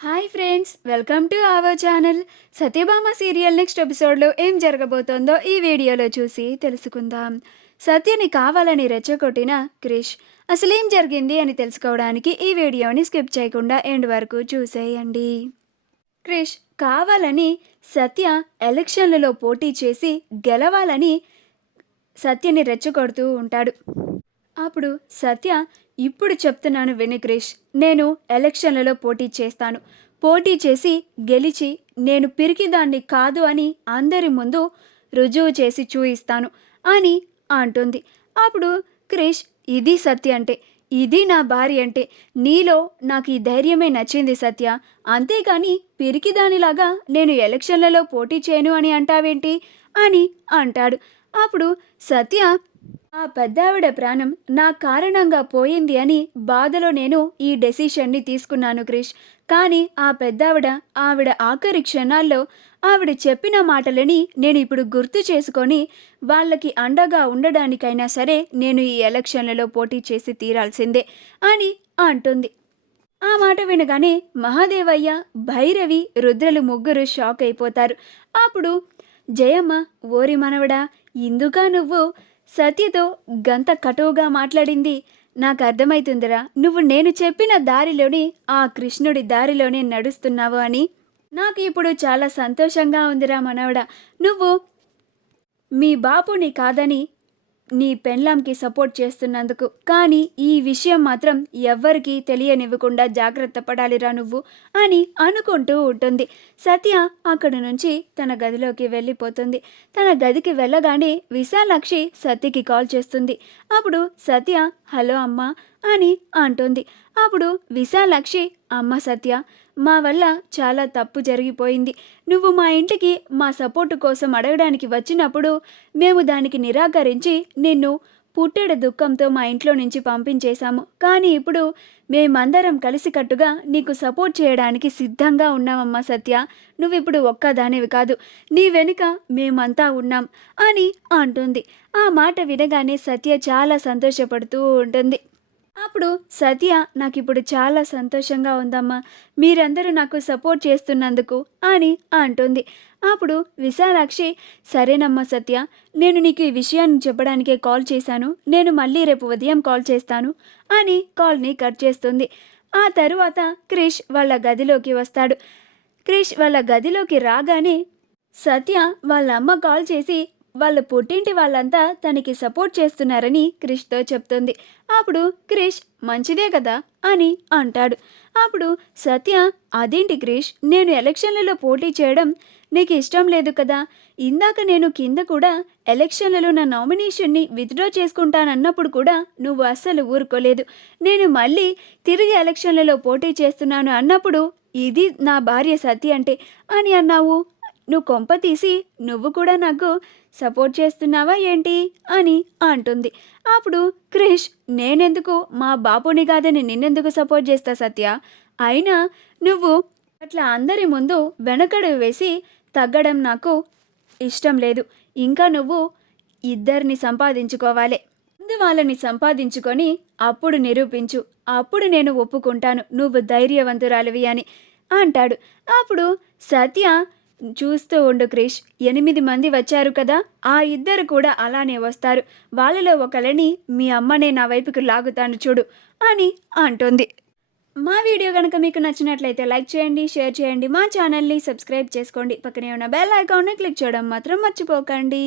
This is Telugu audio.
Hi friends, welcome to our channel. Satyabhama serial next ఎపిసోడ్లో ఏం జరగబోతోందో ఈ వీడియోలో చూసి తెలుసుకుందాం. సత్యని కావాలని రెచ్చగొట్టిన క్రిష్ అసలేం జరిగింది అని తెలుసుకోవడానికి ఈ వీడియోని స్కిప్ చేయకుండా ఎండ్ వరకు చూసేయండి. క్రిష్ కావాలని సత్య ఎలక్షన్లలో పోటీ చేసి గెలవాలని సత్యని రెచ్చగొడుతూ ఉంటాడు. అప్పుడు సత్య, ఇప్పుడు చెప్తున్నాను విను క్రిష్, నేను ఎలక్షన్లలో పోటీ చేస్తాను. పోటీ చేసి గెలిచి నేను పిరికిదాన్ని కాదు అని అందరి ముందు రుజువు చేసి చూయిస్తాను అని అంటుంది. అప్పుడు క్రిష్, ఇది సత్య అంటే, ఇది నా భార్య అంటే, నీలో నాకు ఈ ధైర్యమే నచ్చింది సత్య, అంతేకాని పిరికిదానిలాగా నేను ఎలక్షన్లలో పోటీ చేయను అని అంటావేంటి అని అంటాడు. అప్పుడు సత్య, ఆ పెద్దావిడ ప్రాణం నా కారణంగా పోయింది అని బాధలో నేను ఈ డెసిషన్ని తీసుకున్నాను క్రిష్. కానీ ఆ ఆవిడ ఆఖరి క్షణాల్లో ఆవిడ చెప్పిన మాటలని నేను ఇప్పుడు గుర్తు చేసుకొని వాళ్ళకి అండగా ఉండడానికైనా సరే నేను ఈ ఎలక్షన్లలో పోటీ చేసి తీరాల్సిందే అని అంటుంది. ఆ మాట వినగానే మహాదేవయ్య, భైరవి, రుద్రలు ముగ్గురు షాక్ అయిపోతారు. అప్పుడు జయమ్మ, ఓరి మనవడా, ఇందుకా నువ్వు సత్యతో గంత కటువుగా మాట్లాడింది? నాకు అర్థమవుతుందిరా, నువ్వు నేను చెప్పిన దారిలోనే, ఆ కృష్ణుడి దారిలోనే నడుస్తున్నావు అని. నాకు ఇప్పుడు చాలా సంతోషంగా ఉందిరా మనవడా. నువ్వు మీ బాపుని కాదని నీ పెళ్ళాంకి సపోర్ట్ చేస్తున్నందుకు. కానీ ఈ విషయం మాత్రం ఎవ్వరికీ తెలియనివ్వకుండా జాగ్రత్త పడాలిరా నువ్వు అని అనుకుంటూ ఉంటుంది. సత్య అక్కడి నుంచి తన గదిలోకి వెళ్ళిపోతుంది. తన గదికి వెళ్ళగానే విశాలాక్షి సత్యకి కాల్ చేస్తుంది. అప్పుడు సత్య, హలో అమ్మా అని అంటుంది. అప్పుడు విశాలాక్షి, అమ్మ సత్య, మా వల్ల చాలా తప్పు జరిగిపోయింది. నువ్వు మా ఇంటికి మా సపోర్టు కోసం అడగడానికి వచ్చినప్పుడు మేము దానికి నిరాకరించి నిన్ను పుట్టెడు దుఃఖంతో మా ఇంట్లో నుంచి పంపించేశాము. కానీ ఇప్పుడు మేమందరం కలిసికట్టుగా నీకు సపోర్ట్ చేయడానికి సిద్ధంగా ఉన్నామమ్మా సత్య. నువ్విప్పుడు ఒక్కదానివి కాదు, నీ వెనుక మేమంతా ఉన్నాం అని అంటుంది. ఆ మాట వినగానే సత్య చాలా సంతోషపడుతూ ఉంటుంది. అప్పుడు సత్య, నాకు ఇప్పుడు చాలా సంతోషంగా ఉందమ్మా, మీరందరూ నాకు సపోర్ట్ చేస్తున్నందుకు అని అంటుంది. అప్పుడు విశాలాక్షి, సరేనమ్మా సత్య, నేను నీకు ఈ విషయాన్ని చెప్పడానికే కాల్ చేశాను, నేను మళ్ళీ రేపు ఉదయం కాల్ చేస్తాను అని కాల్ని కట్ చేస్తుంది. ఆ తరువాత క్రిష్ వాళ్ళ గదిలోకి వస్తాడు. క్రిష్ వాళ్ళ గదిలోకి రాగానే సత్య వాళ్ళ అమ్మ కాల్ చేసి వాళ్ళ పుట్టింటి వాళ్ళంతా తనకి సపోర్ట్ చేస్తున్నారని క్రిష్తో చెప్తుంది. అప్పుడు క్రిష్, మంచిదే కదా అని అంటాడు. అప్పుడు సత్య, అదేంటి క్రిష్, నేను ఎలక్షన్లలో పోటీ చేయడం నీకు ఇష్టం లేదు కదా? ఇందాక నేను కింద కూడా ఎలక్షన్లలో నా నామినేషన్ని విత్డ్రా చేసుకుంటానన్నప్పుడు కూడా నువ్వు అస్సలు ఊరుకోలేదు. నేను మళ్ళీ తిరిగి ఎలక్షన్లలో పోటీ చేస్తున్నాను అన్నప్పుడు ఇది నా భార్య సత్య అంటే అని అన్నావు. నువ్వు కొంప తీసి నువ్వు కూడా నాకు సపోర్ట్ చేస్తున్నావా ఏంటి అని అంటుంది. అప్పుడు క్రిష్, నేనెందుకు మా బాపుని కాదని నిన్నెందుకు సపోర్ట్ చేస్తా సత్య? అయినా నువ్వు అట్లా అందరి ముందు వెనకడు వేసి తగ్గడం నాకు ఇష్టం లేదు. ఇంకా నువ్వు ఇద్దరిని సంపాదించుకోవాలి. ముందు వాళ్ళని సంపాదించుకొని అప్పుడు నిరూపించు, అప్పుడు నేను ఒప్పుకుంటాను నువ్వు ధైర్యవంతురాలివి అని అంటాడు. అప్పుడు సత్య, చూస్తూ ఉండు క్రిష్, 8 మంది వచ్చారు కదా, ఆ ఇద్దరు కూడా అలానే వస్తారు. వాళ్ళలో ఒకళ్ళని మీ అమ్మనే నా వైపుకి లాగుతాను చూడు అని అంటుంది. మా వీడియో కనుక మీకు నచ్చినట్లయితే లైక్ చేయండి, షేర్ చేయండి, మా ఛానల్ని సబ్స్క్రైబ్ చేసుకోండి, పక్కనే ఉన్న బెల్ ఐకాన్ని క్లిక్ చేయడం మాత్రం మర్చిపోకండి.